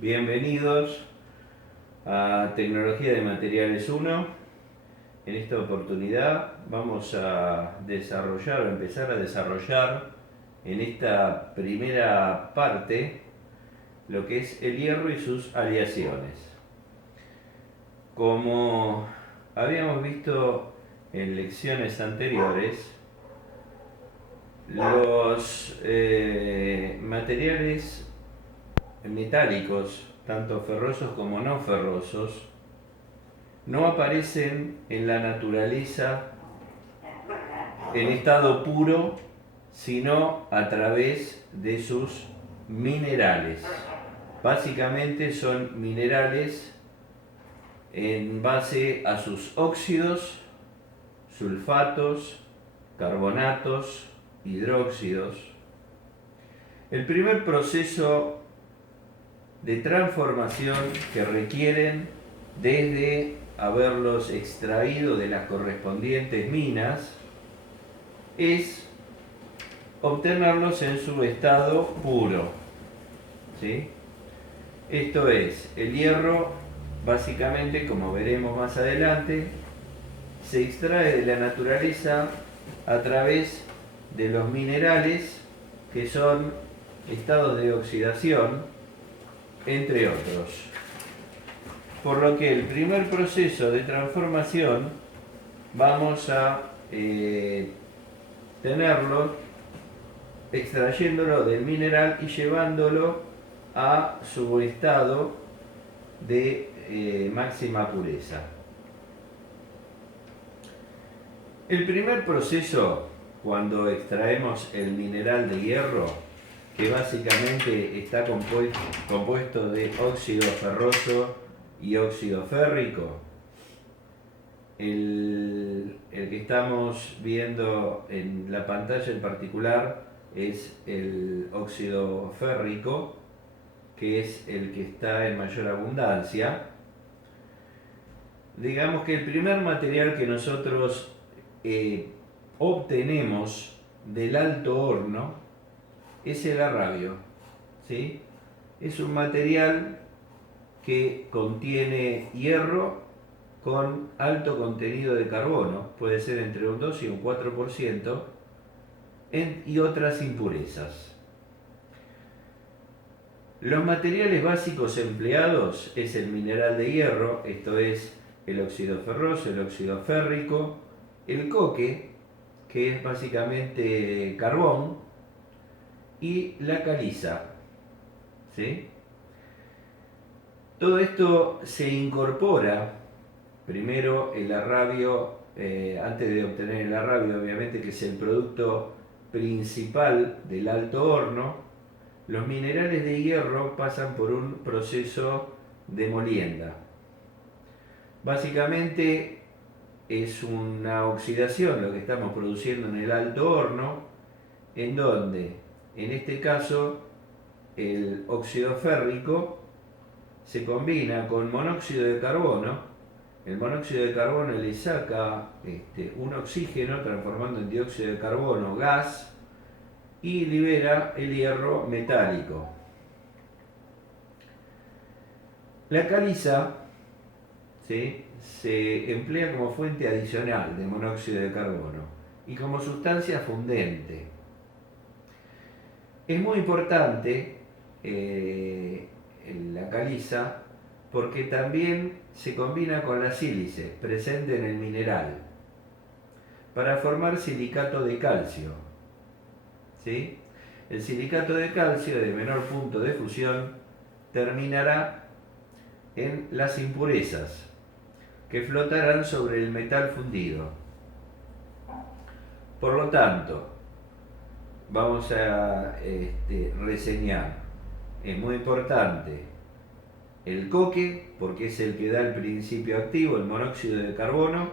Bienvenidos a Tecnología de Materiales 1. En esta oportunidad vamos a desarrollar o empezar a desarrollar en esta primera parte lo que es el hierro y sus aleaciones. Como habíamos visto en lecciones anteriores, los materiales metálicos, tanto ferrosos como no ferrosos, no aparecen en la naturaleza en estado puro, sino a través de sus minerales. Básicamente son minerales en base a sus óxidos, sulfatos, carbonatos, hidróxidos. El primer proceso de transformación que requieren desde haberlos extraído de las correspondientes minas es obtenerlos en su estado puro, ¿sí? Esto es, el hierro básicamente, como veremos más adelante, se extrae de la naturaleza a través de los minerales que son estados de oxidación, entre otros. Por lo que el primer proceso de transformación vamos a tenerlo extrayéndolo del mineral y llevándolo a su estado de máxima pureza. El primer proceso, cuando extraemos el mineral de hierro, que básicamente está compuesto de óxido ferroso y óxido férrico, el que estamos viendo en la pantalla en particular es el óxido férrico, que es el que está en mayor abundancia. Digamos que el primer material que nosotros obtenemos del alto horno es el arrabio, ¿sí? Es un material que contiene hierro con alto contenido de carbono, puede ser entre un 2 y un 4%, y otras impurezas. Los materiales básicos empleados es el mineral de hierro, esto es el óxido ferroso, el óxido férrico, el coque, que es básicamente carbón, y la caliza, ¿sí? Todo esto se incorpora, primero el arrabio, antes de obtener el arrabio, obviamente, que es el producto principal del alto horno, los minerales de hierro pasan por un proceso de molienda. Básicamente es una oxidación lo que estamos produciendo en el alto horno, en donde, en este caso, el óxido férrico se combina con monóxido de carbono. El monóxido de carbono le saca un oxígeno, transformando en dióxido de carbono gas, y libera el hierro metálico. La caliza, ¿sí?, se emplea como fuente adicional de monóxido de carbono y como sustancia fundente. Es muy importante la caliza porque también se combina con la sílice presente en el mineral para formar silicato de calcio, ¿sí? El silicato de calcio de menor punto de fusión terminará en las impurezas que flotarán sobre el metal fundido. Por lo tanto, vamos a reseñar, es muy importante el coque, porque es el que da el principio activo, el monóxido de carbono,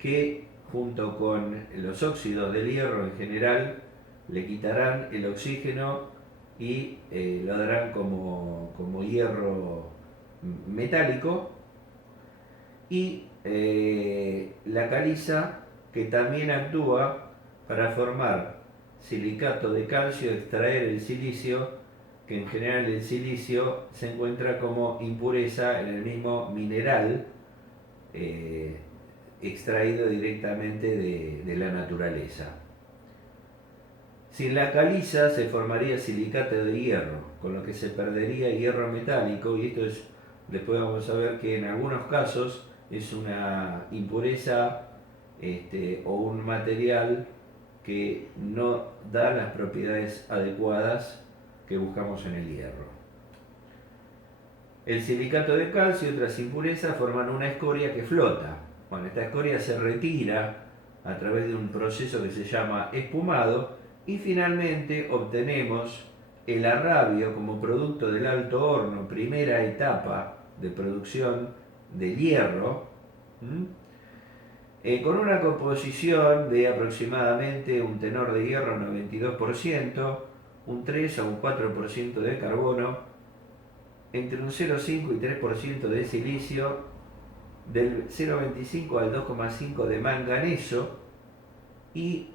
que junto con los óxidos del hierro en general le quitarán el oxígeno y lo darán como hierro metálico, y la caliza, que también actúa para formar silicato de calcio, extraer el silicio que en general el silicio se encuentra como impureza en el mismo mineral extraído directamente de la naturaleza. Sin la caliza se formaría silicato de hierro, con lo que se perdería hierro metálico, y esto es, después vamos a ver que en algunos casos es una impureza o un material que no da las propiedades adecuadas que buscamos en el hierro. El silicato de calcio y otras impurezas forman una escoria que flota. Bueno, esta escoria se retira a través de un proceso que se llama espumado y finalmente obtenemos el arrabio como producto del alto horno, primera etapa de producción de hierro, con una composición de aproximadamente un tenor de hierro 92%, un 3 a un 4% de carbono, entre un 0,5 y 3% de silicio, del 0,25 al 2,5 de manganeso y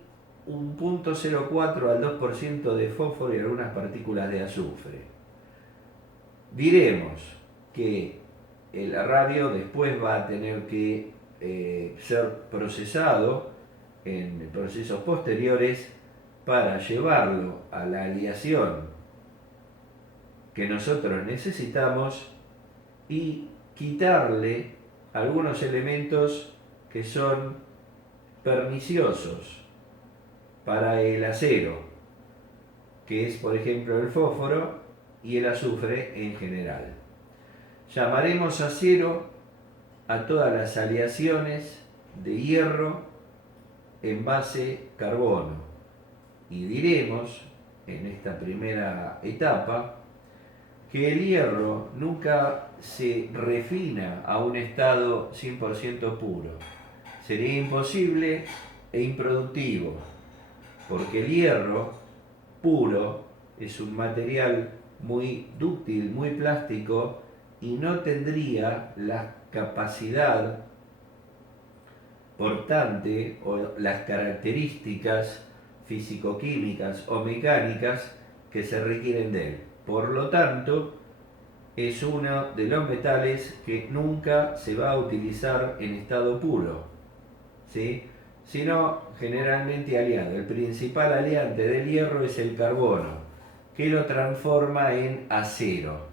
un 0,04 al 2% de fósforo y algunas partículas de azufre. Diremos que el arrabio después va a tener que ser procesado en procesos posteriores para llevarlo a la aleación que nosotros necesitamos y quitarle algunos elementos que son perniciosos para el acero, que es por ejemplo el fósforo y el azufre en general. Llamaremos acero a todas las aleaciones de hierro en base carbono y diremos en esta primera etapa que el hierro nunca se refina a un estado 100% puro. Sería imposible e improductivo, porque el hierro puro es un material muy dúctil, muy plástico y no tendría la capacidad portante o las características físico-químicas o mecánicas que se requieren de él. Por lo tanto, es uno de los metales que nunca se va a utilizar en estado puro, ¿sí? Sino generalmente aliado. El principal aliante del hierro es el carbono, que lo transforma en acero.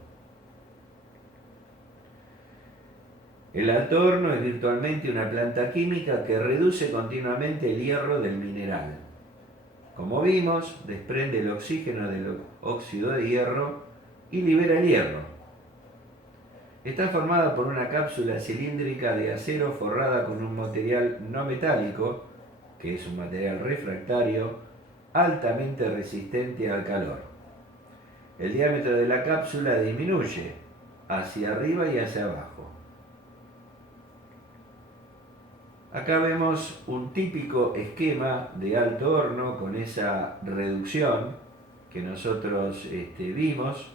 El alto horno es virtualmente una planta química que reduce continuamente el hierro del mineral. Como vimos, desprende el oxígeno del óxido de hierro y libera el hierro. Está formada por una cápsula cilíndrica de acero forrada con un material no metálico, que es un material refractario, altamente resistente al calor. El diámetro de la cápsula disminuye hacia arriba y hacia abajo. Acá vemos un típico esquema de alto horno con esa reducción que nosotros vimos.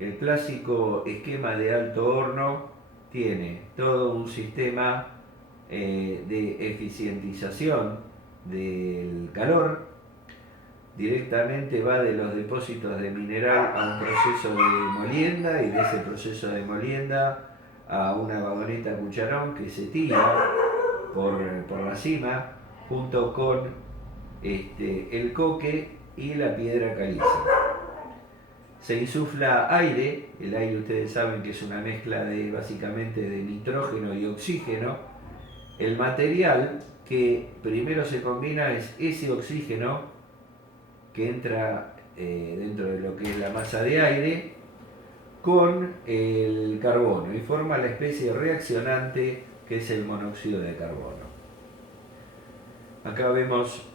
El clásico esquema de alto horno tiene todo un sistema de eficientización del calor. Directamente va de los depósitos de mineral a un proceso de molienda y de ese proceso de molienda a una vagoneta cucharón que se tira por la cima junto con el coque y la piedra caliza. Se insufla aire, el aire ustedes saben que es una mezcla básicamente de nitrógeno y oxígeno. El material que primero se combina es ese oxígeno que entra dentro de lo que es la masa de aire con el carbono y forma la especie reaccionante que es el monóxido de carbono. Acá vemos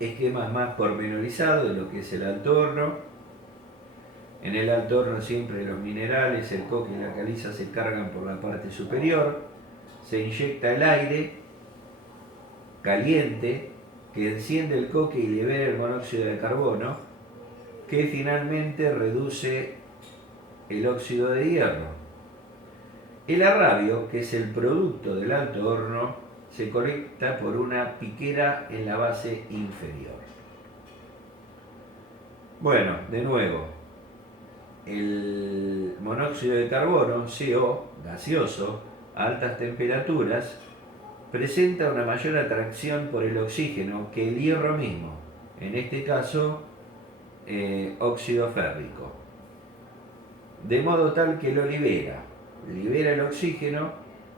esquemas más pormenorizados de lo que es el alto horno. En el alto horno siempre los minerales, el coque y la caliza se cargan por la parte superior, se inyecta el aire caliente que enciende el coque y libera el monóxido de carbono, que finalmente reduce el óxido de hierro. El arrabio, que es el producto del alto horno, se conecta por una piquera en la base inferior. Bueno, de nuevo, el monóxido de carbono, CO, gaseoso, a altas temperaturas, presenta una mayor atracción por el oxígeno que el hierro mismo, en este caso óxido férrico, de modo tal que lo libera el oxígeno,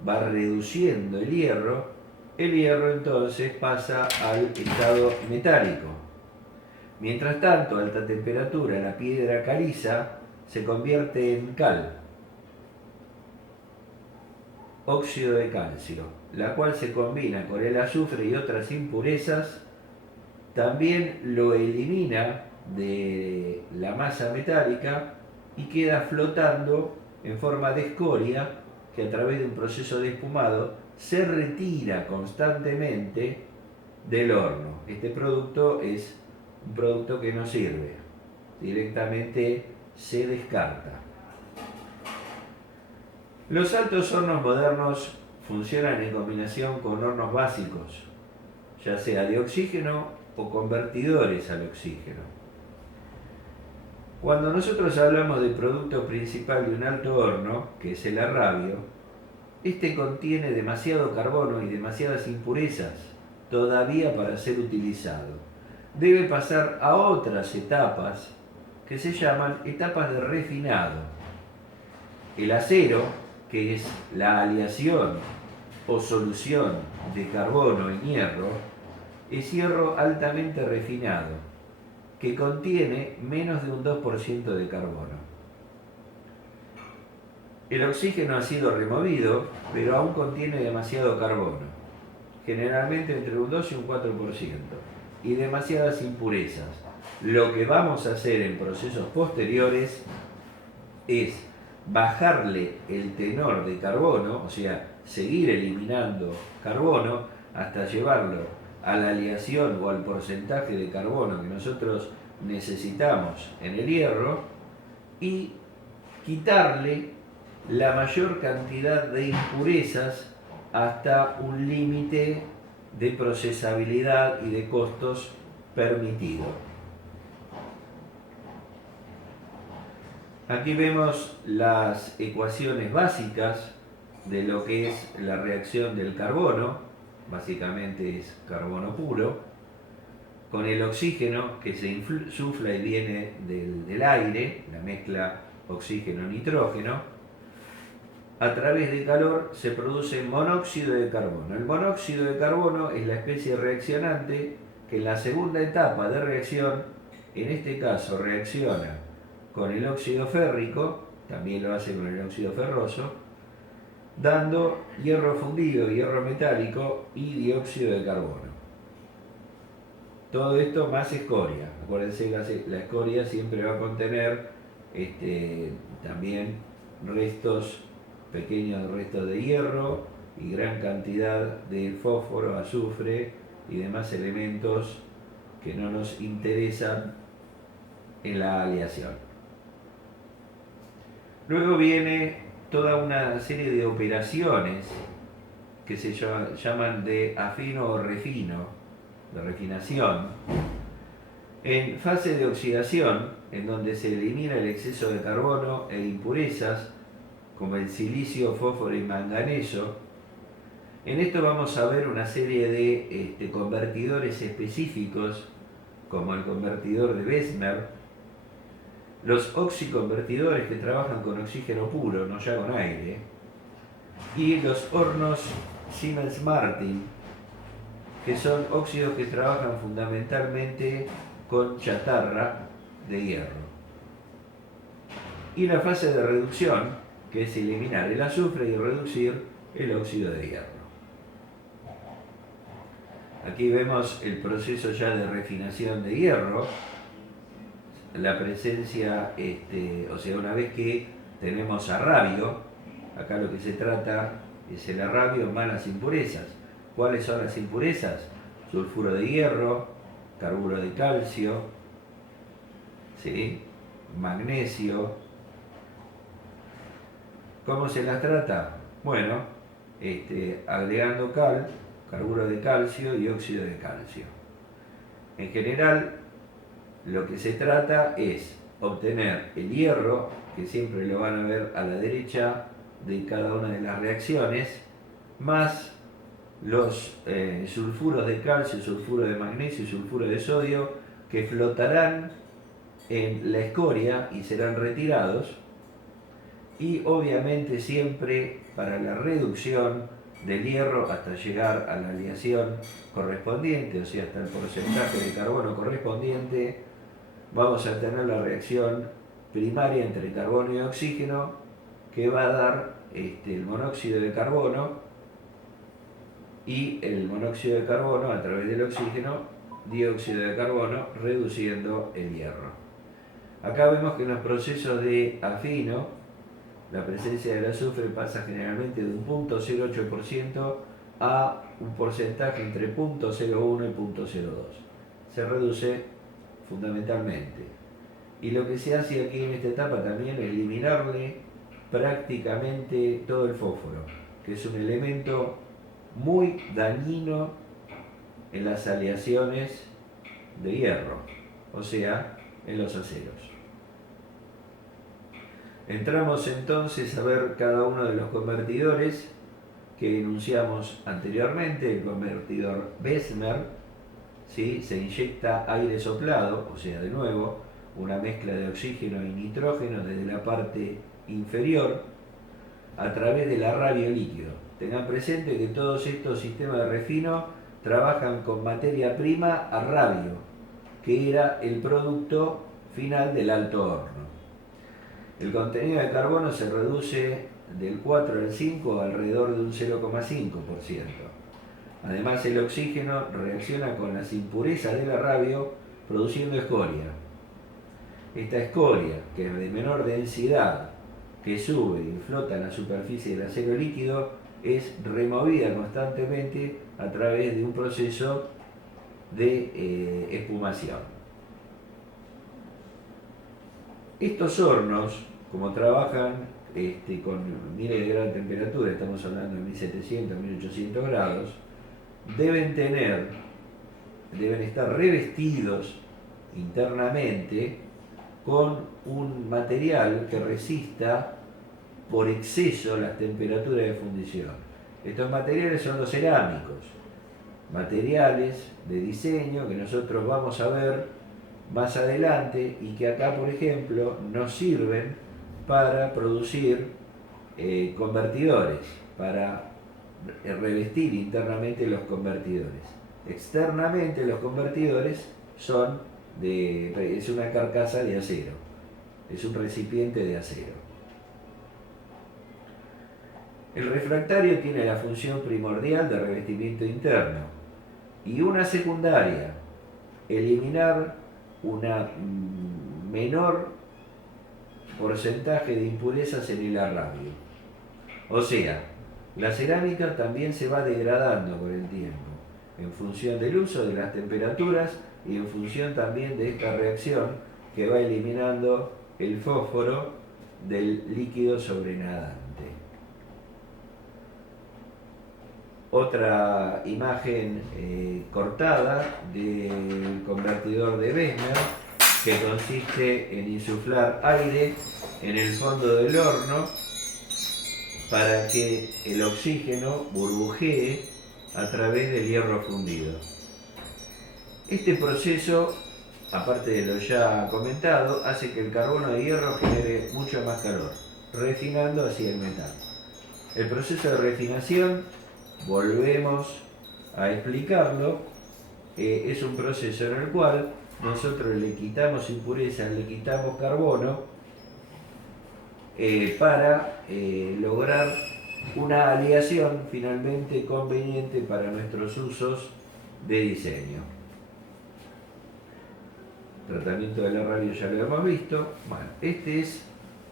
va reduciendo el hierro entonces pasa al estado metálico. Mientras tanto, a alta temperatura, la piedra caliza se convierte en cal, óxido de calcio, la cual se combina con el azufre y otras impurezas, también lo elimina de la masa metálica y queda flotando en forma de escoria que a través de un proceso de espumado se retira constantemente del horno. Este producto es un producto que no sirve, directamente se descarta. Los altos hornos modernos funcionan en combinación con hornos básicos, ya sea de oxígeno o convertidores al oxígeno. Cuando nosotros hablamos del producto principal de un alto horno, que es el arrabio, este contiene demasiado carbono y demasiadas impurezas todavía para ser utilizado. Debe pasar a otras etapas que se llaman etapas de refinado. El acero, que es la aleación o solución de carbono en hierro, es hierro altamente refinado, que contiene menos de un 2% de carbono. El oxígeno ha sido removido, pero aún contiene demasiado carbono, generalmente entre un 2 y un 4%, y demasiadas impurezas. Lo que vamos a hacer en procesos posteriores es bajarle el tenor de carbono, o sea, seguir eliminando carbono hasta llevarlo a la aleación o al porcentaje de carbono que nosotros necesitamos en el hierro y quitarle la mayor cantidad de impurezas hasta un límite de procesabilidad y de costos permitido. Aquí vemos las ecuaciones básicas de lo que es la reacción del carbono, básicamente es carbono puro, con el oxígeno que se insufla y viene del aire, la mezcla oxígeno-nitrógeno. A través de calor se produce monóxido de carbono. El monóxido de carbono es la especie reaccionante que en la segunda etapa de reacción, en este caso reacciona con el óxido férrico, también lo hace con el óxido ferroso, dando hierro fundido, hierro metálico y dióxido de carbono. Todo esto más escoria. Acuérdense que la escoria siempre va a contener también pequeños restos de hierro y gran cantidad de fósforo, azufre y demás elementos que no nos interesan en la aleación. Luego viene toda una serie de operaciones que se llaman de afino o refino, de refinación, en fase de oxidación, en donde se elimina el exceso de carbono e impurezas, como el silicio, fósforo y manganeso. En esto vamos a ver una serie de convertidores específicos, como el convertidor de Bessemer, los oxiconvertidores que trabajan con oxígeno puro, no ya con aire, y los hornos Siemens-Martin, que son óxidos que trabajan fundamentalmente con chatarra de hierro. Y la fase de reducción, que es eliminar el azufre y reducir el óxido de hierro. Aquí vemos el proceso ya de refinación de hierro, la presencia, o sea, una vez que tenemos arrabio, acá lo que se trata es el arrabio más las impurezas. ¿Cuáles son las impurezas? Sulfuro de hierro, carburo de calcio, ¿sí? Magnesio. ¿Cómo se las trata? Bueno, agregando carburo de calcio y óxido de calcio. En general, lo que se trata es obtener el hierro, que siempre lo van a ver a la derecha de cada una de las reacciones, más los sulfuros de calcio, sulfuro de magnesio y sulfuro de sodio, que flotarán en la escoria y serán retirados, y obviamente siempre para la reducción del hierro hasta llegar a la aleación correspondiente, o sea, hasta el porcentaje de carbono correspondiente, vamos a tener la reacción primaria entre carbono y oxígeno, que va a dar el monóxido de carbono, y el monóxido de carbono a través del oxígeno, dióxido de carbono, reduciendo el hierro. Acá vemos que en los procesos de afino, la presencia del azufre pasa generalmente de un 0.08% a un porcentaje entre 0.01 y 0.02. Se reduce fundamentalmente. Y lo que se hace aquí en esta etapa también es eliminarle prácticamente todo el fósforo, que es un elemento muy dañino en las aleaciones de hierro, o sea, en los aceros. Entramos entonces a ver cada uno de los convertidores que enunciamos anteriormente. El convertidor Bessemer, ¿sí? Se inyecta aire soplado, o sea, de nuevo, una mezcla de oxígeno y nitrógeno desde la parte inferior a través del arrabio líquido. Tengan presente que todos estos sistemas de refino trabajan con materia prima arrabio, que era el producto final del alto horno. El contenido de carbono se reduce del 4 al 5 alrededor de un 0,5%. Además, el oxígeno reacciona con las impurezas del arrabio produciendo escoria. Esta escoria, que es de menor densidad, que sube y flota en la superficie del acero líquido, es removida constantemente a través de un proceso de espumación. Estos hornos, como trabajan con miles de grados de temperatura, estamos hablando de 1700, 1800 grados, deben estar revestidos internamente con un material que resista por exceso las temperaturas de fundición. Estos materiales son los cerámicos, materiales de diseño que nosotros vamos a ver más adelante y que acá, por ejemplo, nos sirven para producir convertidores, para revestir internamente los convertidores. Externamente los convertidores es una carcasa de acero, es un recipiente de acero. El refractario tiene la función primordial de revestimiento interno y una secundaria, eliminar una menor porcentaje de impurezas en el arrabio. O sea, la cerámica también se va degradando con el tiempo, en función del uso de las temperaturas y en función también de esta reacción que va eliminando el fósforo del líquido sobrenadante. Otra imagen cortada del convertidor de Bessemer, que consiste en insuflar aire en el fondo del horno para que el oxígeno burbujee a través del hierro fundido. Este proceso, aparte de lo ya comentado, hace que el carbono de hierro genere mucho más calor, refinando así el metal. El proceso de refinación, volvemos a explicarlo, es un proceso en el cual nosotros le quitamos impurezas, le quitamos carbono para lograr una aleación finalmente conveniente para nuestros usos de diseño. Tratamiento del arrabio ya lo hemos visto. Bueno, este es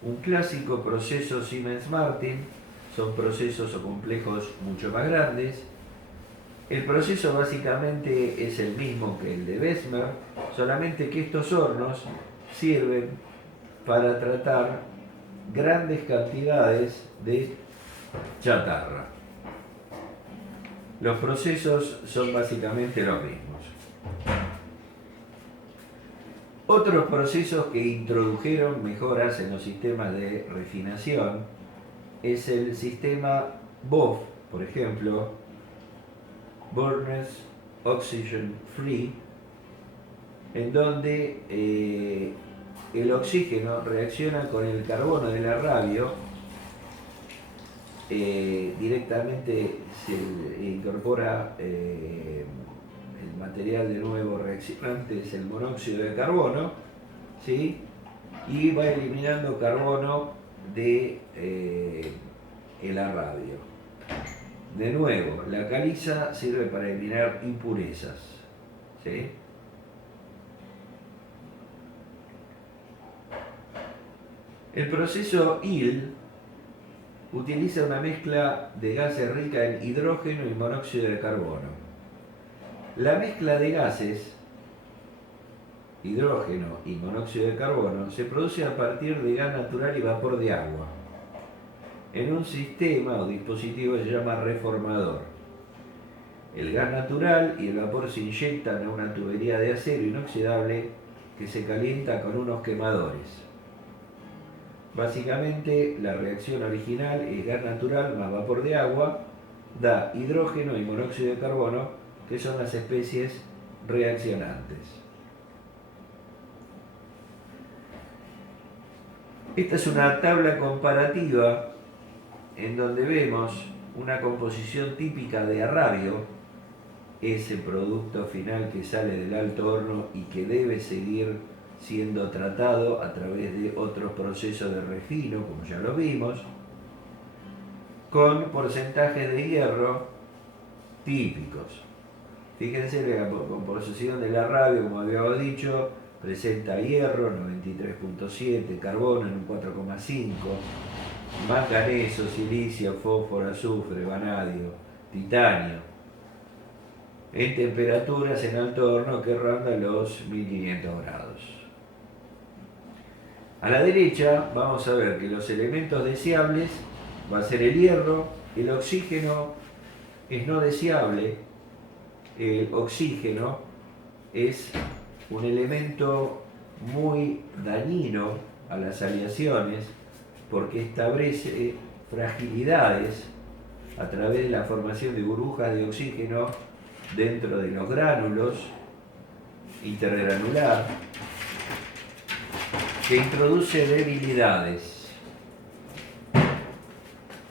un clásico proceso Siemens-Martin. Son procesos o complejos mucho más grandes. El proceso básicamente es el mismo que el de Bessemer, solamente que estos hornos sirven para tratar grandes cantidades de chatarra. Los procesos son básicamente los mismos. Otros procesos que introdujeron mejoras en los sistemas de refinación es el sistema BOF, por ejemplo, Burners Oxygen Free, en donde el oxígeno reacciona con el carbono del arrabio, directamente se incorpora el material de nuevo reaccionante, es el monóxido de carbono, ¿sí? Y va eliminando carbono de el arrabio. De nuevo, la caliza sirve para eliminar impurezas, ¿sí? El proceso IL utiliza una mezcla de gases rica en hidrógeno y monóxido de carbono. La mezcla de gases, hidrógeno y monóxido de carbono, se produce a partir de gas natural y vapor de agua, en un sistema o dispositivo que se llama reformador. El gas natural y el vapor se inyectan a una tubería de acero inoxidable que se calienta con unos quemadores. Básicamente, la reacción original es gas natural más vapor de agua, da hidrógeno y monóxido de carbono, que son las especies reaccionantes. Esta es una tabla comparativa en donde vemos una composición típica de arrabio, ese producto final que sale del alto horno y que debe seguir siendo tratado a través de otros procesos de refino, como ya lo vimos, con porcentajes de hierro típicos. Fíjense que la composición del arrabio, como habíamos dicho, presenta hierro, 93.7, carbono en un 4,5, manganeso, silicio, fósforo, azufre, vanadio, titanio, en temperaturas en alto horno que rondan los 1500 grados. A la derecha vamos a ver que los elementos deseables va a ser el hierro, el oxígeno es no deseable, el oxígeno es un elemento muy dañino a las aleaciones porque establece fragilidades a través de la formación de burbujas de oxígeno dentro de los gránulos intergranular, que introduce debilidades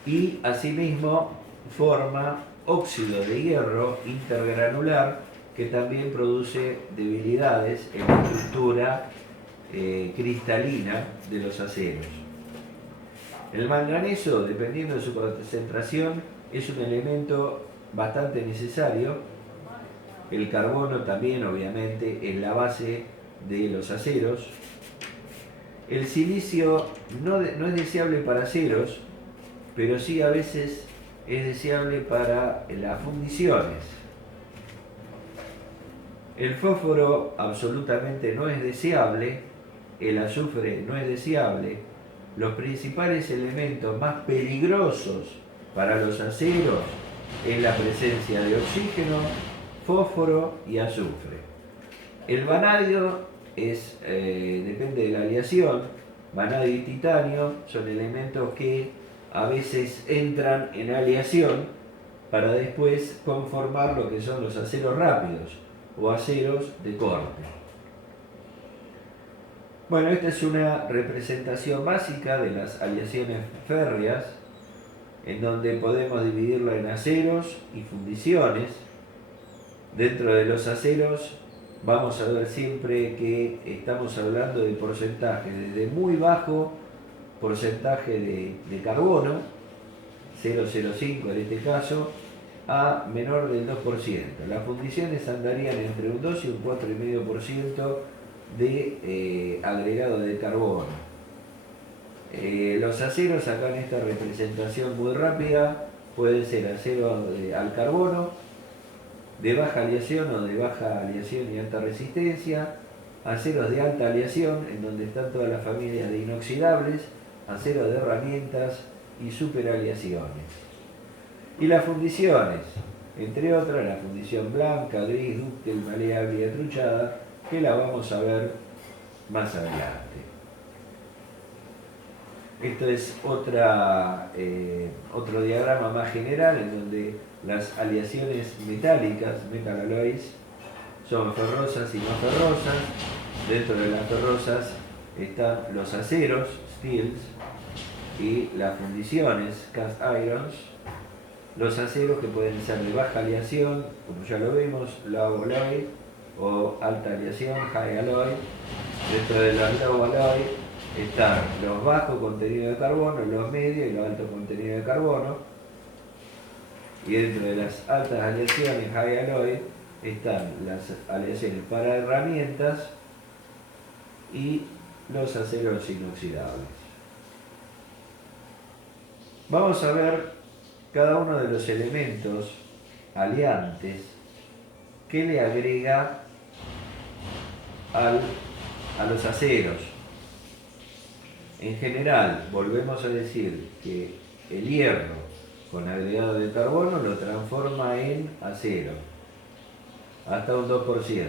y asimismo forma óxido de hierro intergranular que también produce debilidades en la estructura cristalina de los aceros. El manganeso, dependiendo de su concentración, es un elemento bastante necesario. El carbono también, obviamente, es la base de los aceros. El silicio no es deseable para aceros, pero sí a veces es deseable para las fundiciones. El fósforo absolutamente no es deseable, el azufre no es deseable. Los principales elementos más peligrosos para los aceros es la presencia de oxígeno, fósforo y azufre. El vanadio depende de la aleación. Vanadio y titanio son elementos que a veces entran en aleación para después conformar lo que son los aceros rápidos o aceros de corte. Bueno, esta es una representación básica de las aleaciones férreas, en donde podemos dividirlo en aceros y fundiciones. Dentro de los aceros vamos a ver siempre que estamos hablando de porcentaje, desde muy bajo porcentaje de carbono, 0,05 en este caso, a menor del 2%. Las fundiciones andarían entre un 2 y un 4,5% de agregado de carbono. Los aceros, acá en esta representación muy rápida, pueden ser acero al carbono, de baja aleación o de baja aleación y alta resistencia, aceros de alta aleación, en donde están todas las familias de inoxidables, aceros de herramientas y superaleaciones. Y las fundiciones, entre otras, la fundición blanca, gris, dúctil, maleable y atruchada, que la vamos a ver más adelante. Esto es otro diagrama más general en donde las aleaciones metálicas, metal alloys, son ferrosas y no ferrosas. Dentro de las ferrosas están los aceros, steels, y las fundiciones, cast irons. Los aceros que pueden ser de baja aleación, como ya lo vimos, low alloy, o alta aleación, high alloy. Dentro de los low alloy están los bajos contenidos de carbono, los medios y los altos contenidos de carbono. Y dentro de las altas aleaciones, high alloy, están las aleaciones para herramientas y los aceros inoxidables. Vamos a ver cada uno de los elementos aleantes que le agrega a los aceros. En general, volvemos a decir que el hierro con agregado de carbono lo transforma en acero, hasta un 2%.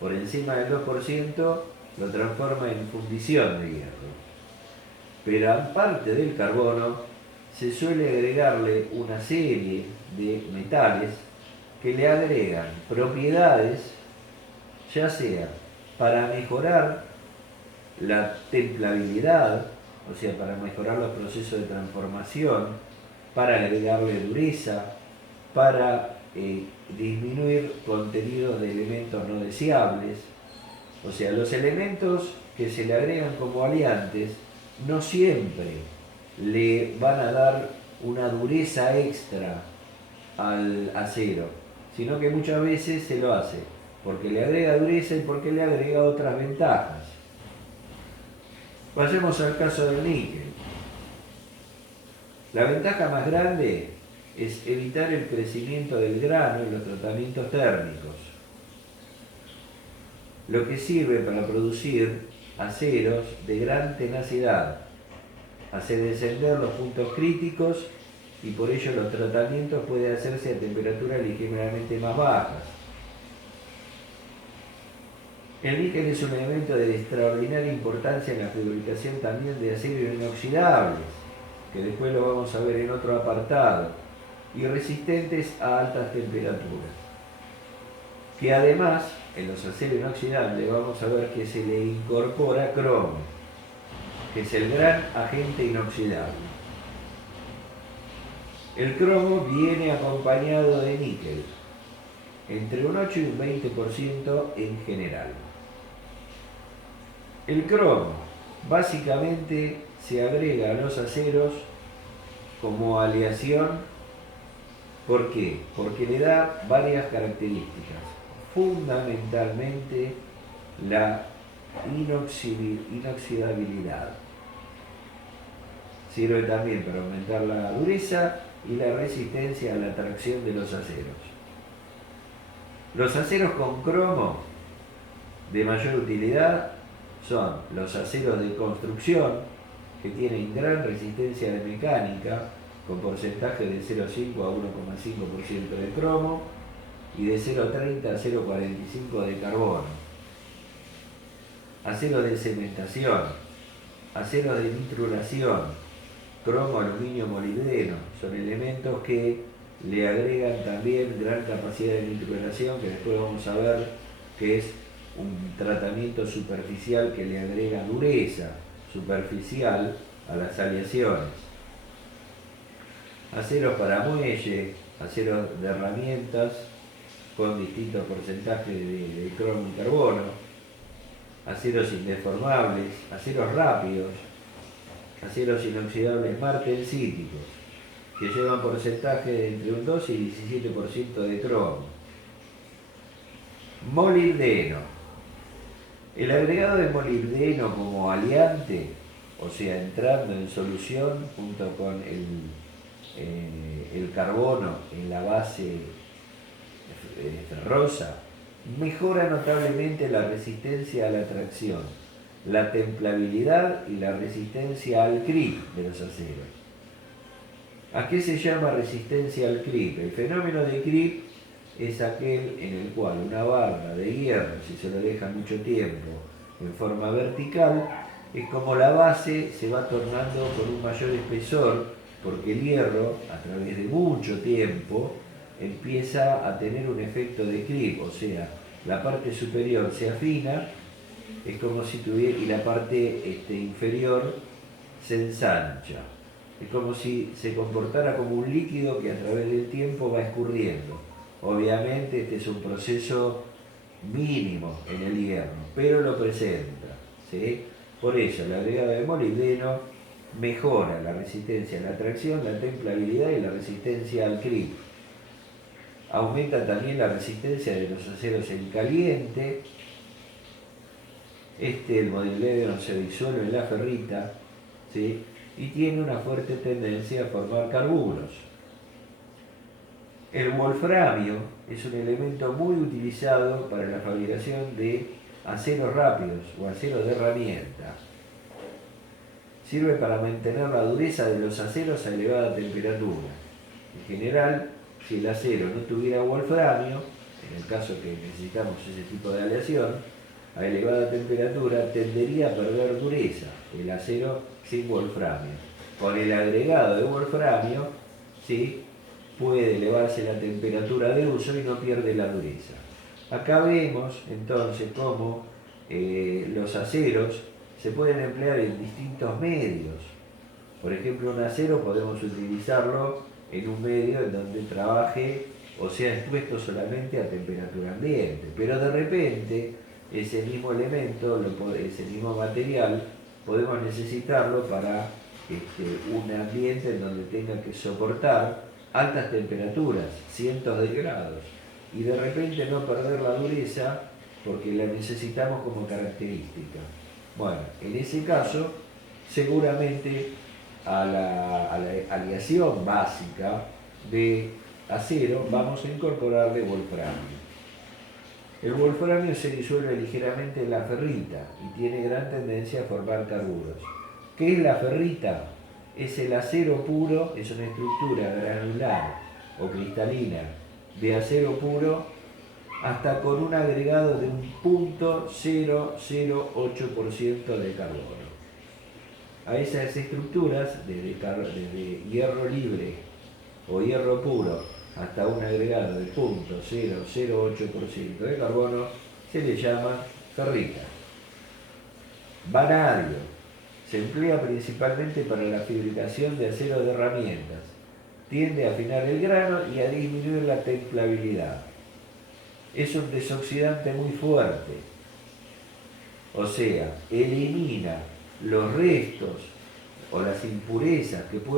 Por encima del 2% lo transforma en fundición de hierro. Pero aparte del carbono, se suele agregarle una serie de metales que le agregan propiedades, ya sea para mejorar la templabilidad, o sea, para mejorar los procesos de transformación, para agregarle dureza, para disminuir contenidos de elementos no deseables. O sea, los elementos que se le agregan como aleantes no siempre le van a dar una dureza extra al acero, sino que muchas veces se lo hace porque le agrega dureza y porque le agrega otras ventajas. Vayamos al caso del níquel. La ventaja más grande es evitar el crecimiento del grano en los tratamientos térmicos, lo que sirve para producir aceros de gran tenacidad, hace descender los puntos críticos y por ello los tratamientos pueden hacerse a temperaturas ligeramente más bajas. El níquel es un elemento de extraordinaria importancia en la fabricación también de aceros inoxidables, que después lo vamos a ver en otro apartado, y resistentes a altas temperaturas. Que además, en los aceros inoxidables vamos a ver que se le incorpora cromo, que es el gran agente inoxidable. El cromo viene acompañado de níquel, entre un 8 y un 20% en general. El cromo básicamente se agrega a los aceros como aleación. ¿Por qué? Porque le da varias características, fundamentalmente la inoxidabilidad. Sirve también para aumentar la dureza y la resistencia a la tracción de los aceros. Los aceros con cromo de mayor utilidad son los aceros de construcción, que tienen gran resistencia de mecánica, con porcentaje de 0,5 a 1,5% de cromo y de 0,30 a 0,45 de carbono. Aceros de cementación, aceros de nitruración, cromo, aluminio, molibdeno, son elementos que le agregan también gran capacidad de nitruración, que después vamos a ver que es un tratamiento superficial que le agrega dureza superficial a las aleaciones. Aceros para muelle, aceros de herramientas con distintos porcentajes de cromo y carbono, aceros indeformables, aceros rápidos, aceros inoxidables martensíticos, que llevan porcentaje de entre un 12 y 17% de cromo. Molibdeno. El agregado de molibdeno como aleante, o sea, entrando en solución junto con el carbono en la base ferrosa, mejora notablemente la resistencia a la tracción, la templabilidad y la resistencia al creep de los aceros. ¿A qué se llama resistencia al creep? El fenómeno de creep es aquel en el cual una barra de hierro, si se lo deja mucho tiempo en forma vertical, es como la base se va tornando con un mayor espesor, porque el hierro, a través de mucho tiempo, empieza a tener un efecto de clip, o sea, la parte superior se afina, es como si tuviera, y la parte inferior se ensancha. Es como si se comportara como un líquido que a través del tiempo va escurriendo. Obviamente este es un proceso mínimo en el hierro, pero lo presenta, ¿sí? Por eso el agregado de molibdeno mejora la resistencia a la tracción, la templabilidad y la resistencia al clip. Aumenta también la resistencia de los aceros en caliente. El molibdeno se disuelve en la ferrita, ¿sí? Y tiene una fuerte tendencia a formar carburos. El wolframio es un elemento muy utilizado para la fabricación de aceros rápidos o aceros de herramienta. Sirve para mantener la dureza de los aceros a elevada temperatura. En general, si el acero no tuviera wolframio, en el caso que necesitamos ese tipo de aleación, a elevada temperatura tendería a perder dureza el acero sin wolframio. Con el agregado de wolframio, ¿sí?, puede elevarse la temperatura de uso y no pierde la dureza. Acá vemos entonces cómo los aceros se pueden emplear en distintos medios. Por ejemplo, un acero podemos utilizarlo en un medio en donde trabaje o sea expuesto solamente a temperatura ambiente, pero de repente ese mismo elemento, ese mismo material, podemos necesitarlo para un ambiente en donde tenga que soportar altas temperaturas, cientos de grados, y de repente no perder la dureza porque la necesitamos como característica. Bueno, en ese caso, seguramente a la aleación básica de acero vamos a incorporarle wolframio. El wolframio se disuelve ligeramente en la ferrita y tiene gran tendencia a formar carburos. ¿Qué es la ferrita? Es el acero puro, es una estructura granular o cristalina de acero puro hasta con un agregado de un 0,008% de carbono. A esas estructuras, desde hierro libre o hierro puro hasta un agregado de 0,008% de carbono, se le llama ferrita. Vanadio se emplea principalmente para la fabricación de acero de herramientas. Tiende a afinar el grano y a disminuir la templabilidad. Es un desoxidante muy fuerte, o sea, elimina los restos o las impurezas que pueden